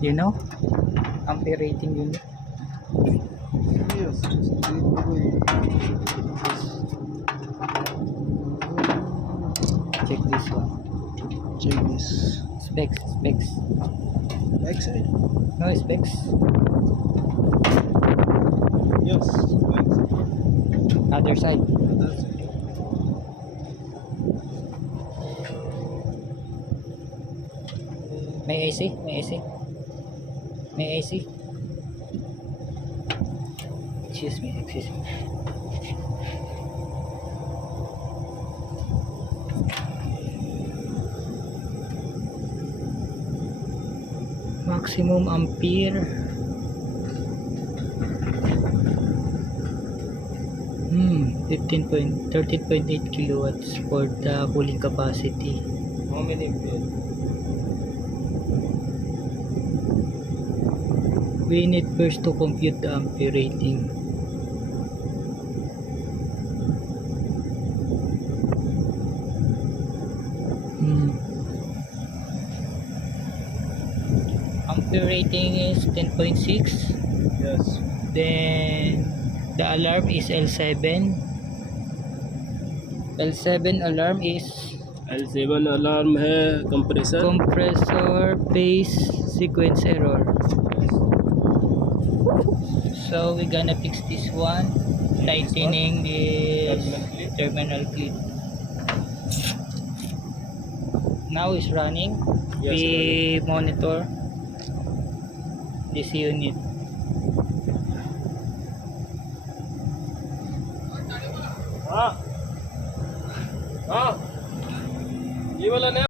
You know? Ampere rating unit. Yes. Check this one. Check this. Specs. Backside. No specs. Yes. Backside. Other side. That's it. May AC? May AC? May AC? Excuse me. Maximum ampere. 13.8 kilowatts for the cooling capacity. How many feet? We need first to compute the ampere rating. Ampere rating is 10.6. Yes. Then the alarm is L7. L7 alarm is L7 alarm है compressor. compressor phase sequence error. So we're gonna fix this one, tightening this terminal clip. Now it's running. Yes, We monitor this unit.